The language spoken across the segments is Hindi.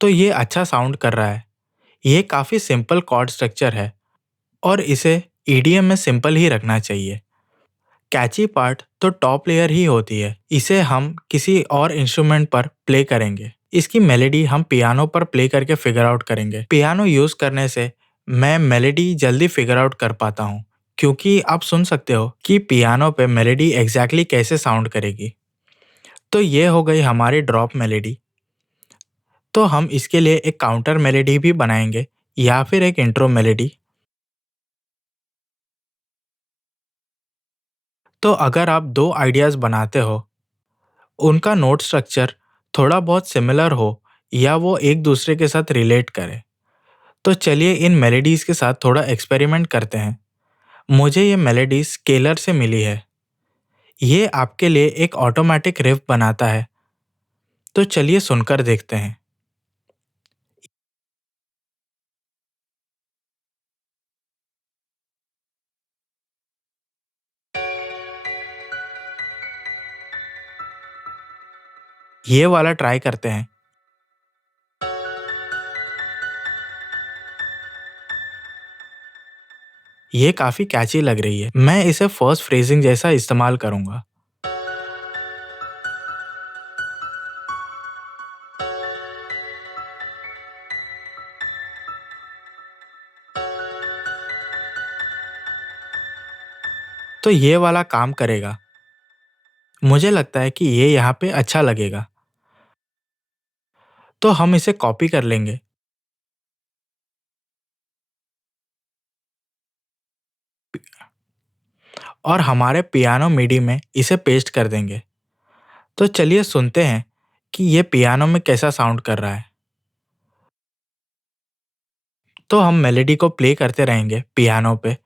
तो ये अच्छा साउंड कर रहा है। ये काफ़ी सिंपल कॉर्ड स्ट्रक्चर है और इसे ईडीएम में सिंपल ही रखना चाहिए। कैची पार्ट तो टॉप लेयर ही होती है, इसे हम किसी और इंस्ट्रूमेंट पर प्ले करेंगे। इसकी मेलेडी हम पियानो पर प्ले करके फिगर आउट करेंगे। पियानो यूज़ करने से मैं मेलेडी जल्दी फिगर आउट कर पाता हूँ, क्योंकि आप सुन सकते हो कि पियानो पे मेलेडी एग्जैक्टली कैसे साउंड करेगी। तो ये हो गई हमारी ड्रॉप मेलेडी। तो हम इसके लिए एक काउंटर मेलेडी भी बनाएंगे या फिर एक इंट्रो मेलेडी। तो अगर आप दो आइडियाज़ बनाते हो, उनका नोट स्ट्रक्चर थोड़ा बहुत सिमिलर हो या वो एक दूसरे के साथ रिलेट करे, तो चलिए इन मेलेडीज़ के साथ थोड़ा एक्सपेरिमेंट करते हैं। मुझे ये मेलेडी स्केलर से मिली है। ये आपके लिए एक ऑटोमेटिक रिफ बनाता है, तो चलिए सुनकर देखते हैं। ये वाला ट्राई करते हैं। ये काफ़ी कैची लग रही है। मैं इसे फर्स्ट फ्रेजिंग जैसा इस्तेमाल करूँगा। तो ये वाला काम करेगा। मुझे लगता है कि ये यहाँ पे अच्छा लगेगा। तो हम इसे कॉपी कर लेंगे और हमारे पियानो मिडी में इसे पेस्ट कर देंगे। तो चलिए सुनते हैं कि ये पियानो में कैसा साउंड कर रहा है। तो हम मेलोडी को प्ले करते रहेंगे पियानो पे।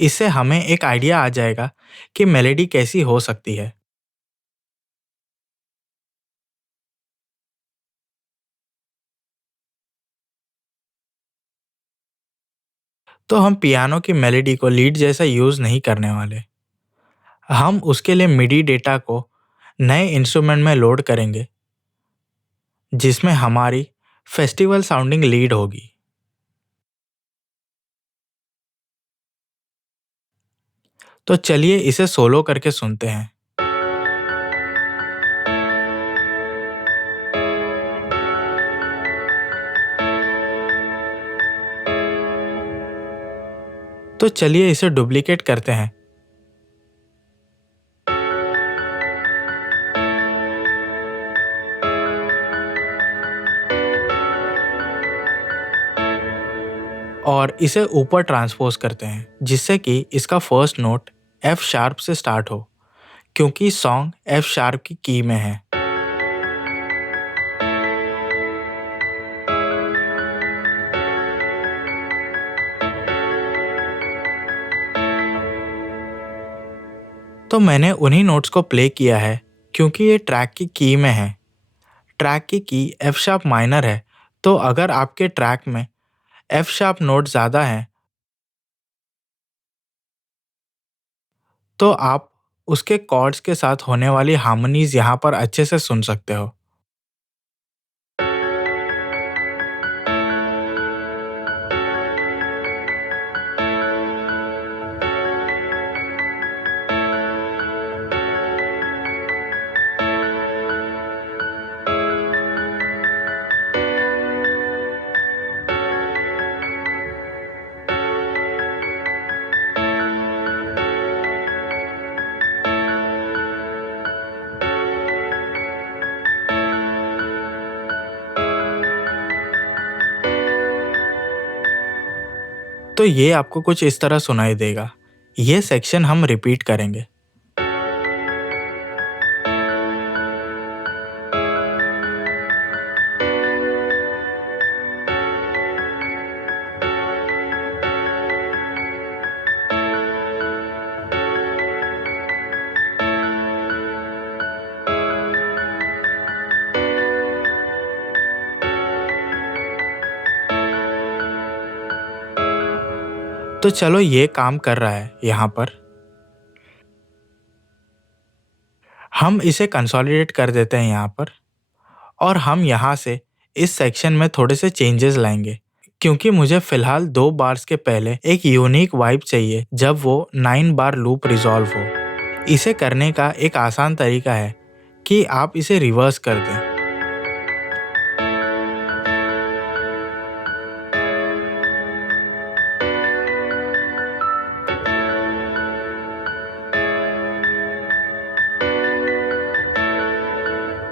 इससे हमें एक आइडिया आ जाएगा कि मेलोडी कैसी हो सकती है। तो हम पियानो की मेलोडी को लीड जैसा यूज़ नहीं करने वाले। हम उसके लिए मिडी डेटा को नए इंस्ट्रूमेंट में लोड करेंगे, जिसमें हमारी फेस्टिवल साउंडिंग लीड होगी। तो चलिए इसे सोलो करके सुनते हैं। तो चलिए इसे डुप्लीकेट करते हैं। और इसे ऊपर ट्रांसपोज करते हैं, जिससे कि इसका फर्स्ट नोट एफ शार्प से स्टार्ट हो, क्योंकि सॉन्ग एफ शार्प की में है। तो मैंने उन्हीं नोट्स को प्ले किया है, क्योंकि ये ट्रैक की में है। ट्रैक की एफ शार्प माइनर है, तो अगर आपके ट्रैक में एफ शार्प नोट ज़्यादा हैं, तो आप उसके कॉर्ड्स के साथ होने वाली हार्मनीज़ यहाँ पर अच्छे से सुन सकते हो। तो ये आपको कुछ इस तरह सुनाई देगा। ये सेक्शन हम रिपीट करेंगे। तो चलो ये काम कर रहा है यहाँ पर। हम इसे कंसोलिडेट कर देते हैं यहाँ पर और हम यहाँ से इस सेक्शन में थोड़े से चेंजेस लाएंगे, क्योंकि मुझे फ़िलहाल 2 बार्स के पहले एक यूनिक वाइब चाहिए जब वो 9 बार लूप रिज़ॉल्व हो। इसे करने का एक आसान तरीका है कि आप इसे रिवर्स कर दें।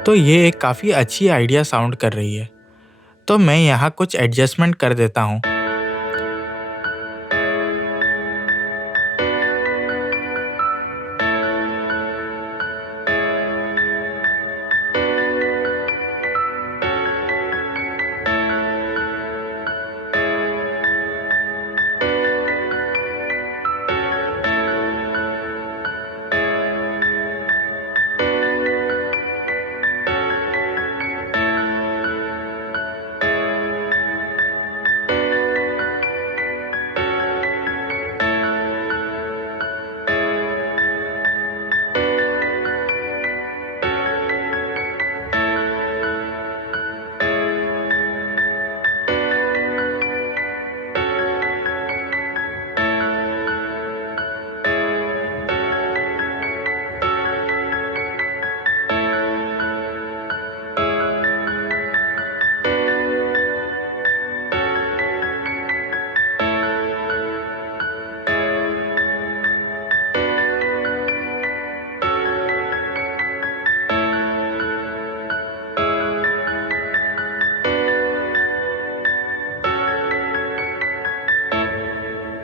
तो ये एक काफ़ी अच्छी आइडिया साउंड कर रही है। तो मैं यहाँ कुछ एडजस्टमेंट कर देता हूँ।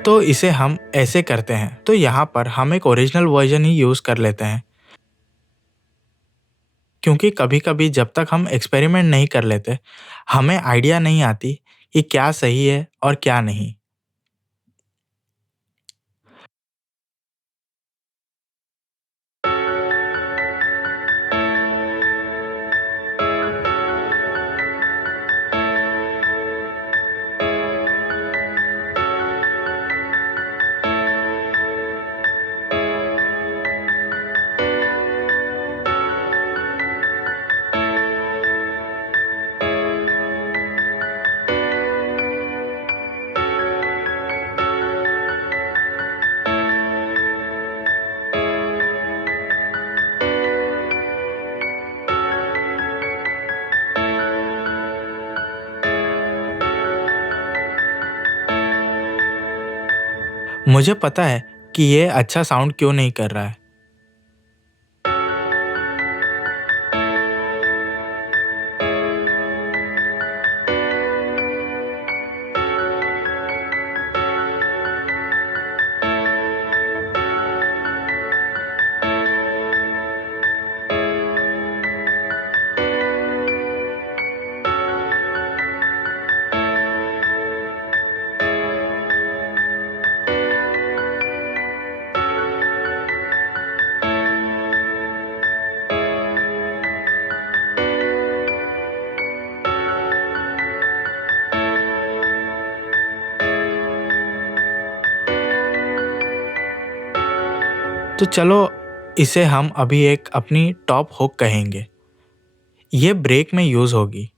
तो इसे हम ऐसे करते हैं। तो यहाँ पर हम एक ओरिजिनल वर्जन ही यूज़ कर लेते हैं, क्योंकि कभी-कभी जब तक हम एक्सपेरिमेंट नहीं कर लेते, हमें आइडिया नहीं आती कि क्या सही है और क्या नहीं। मुझे पता है कि ये अच्छा साउंड क्यों नहीं कर रहा है। तो चलो इसे हम अभी एक अपनी टॉप हुक कहेंगे। ये ब्रेक में यूज़ होगी।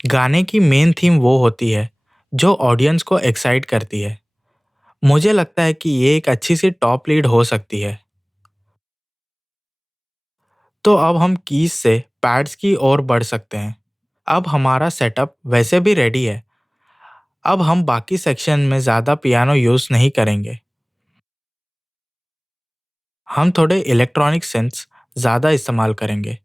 गाने की मेन थीम वो होती है जो ऑडियंस को एक्साइट करती है। मुझे लगता है कि ये एक अच्छी सी टॉप लीड हो सकती है। तो अब हम कीज से पैड्स की ओर बढ़ सकते हैं। अब हमारा सेटअप वैसे भी रेडी है। अब हम बाकी सेक्शन में ज़्यादा पियानो यूज़ नहीं करेंगे। हम थोड़े इलेक्ट्रॉनिक सिंथ्स ज़्यादा इस्तेमाल करेंगे।